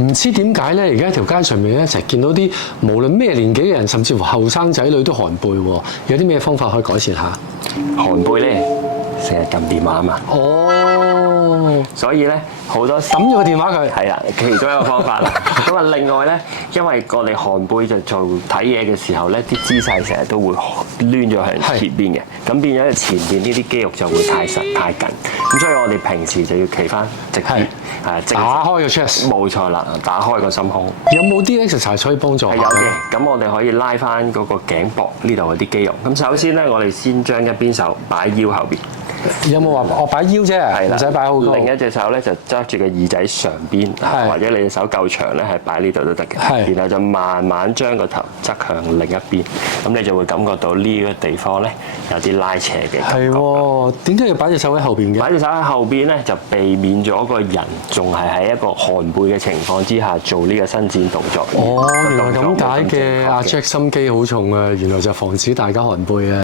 唔知點解咧？而家條街上面咧，成日見到啲無論咩年紀嘅人，甚至乎後生仔女都寒背喎。有啲咩方法可以改善下？寒背咧，成日撳電話啊嘛。哦，所以咧好多抌咗個電話佢。係啦，其中一個方法啦。咁啊，另外咧，因為我哋寒背就做睇嘢嘅時候咧，啲姿勢成日都會攣咗向前邊嘅，咁變咗前邊呢啲肌肉就會太實太緊。咁所以我哋平時就要企翻直啲，係打開個 chest。冇錯啦，打開個心胸。有冇啲 exercise 可以幫助？係有嘅，咁我哋可以拉翻嗰個頸膊呢度嗰啲肌肉。咁首先咧，我哋先將一邊手擺腰後邊。有冇話我擺腰啫？唔使擺好高。另一隻手咧就揸住個耳仔上邊，或者你隻手夠長咧，係擺呢度都得嘅。然後就慢慢將個頭側向另一邊，咁你就會感覺到呢個地方咧有啲拉扯嘅感覺。係喎，點解要擺隻手喺後邊嘅？擺隻手喺後邊咧，就避免咗個人仲係喺一個寒背嘅情況之下做呢個伸展動作。哦，原來咁解嘅。阿 Jack 心機好重啊，原來就防止大家寒背啊。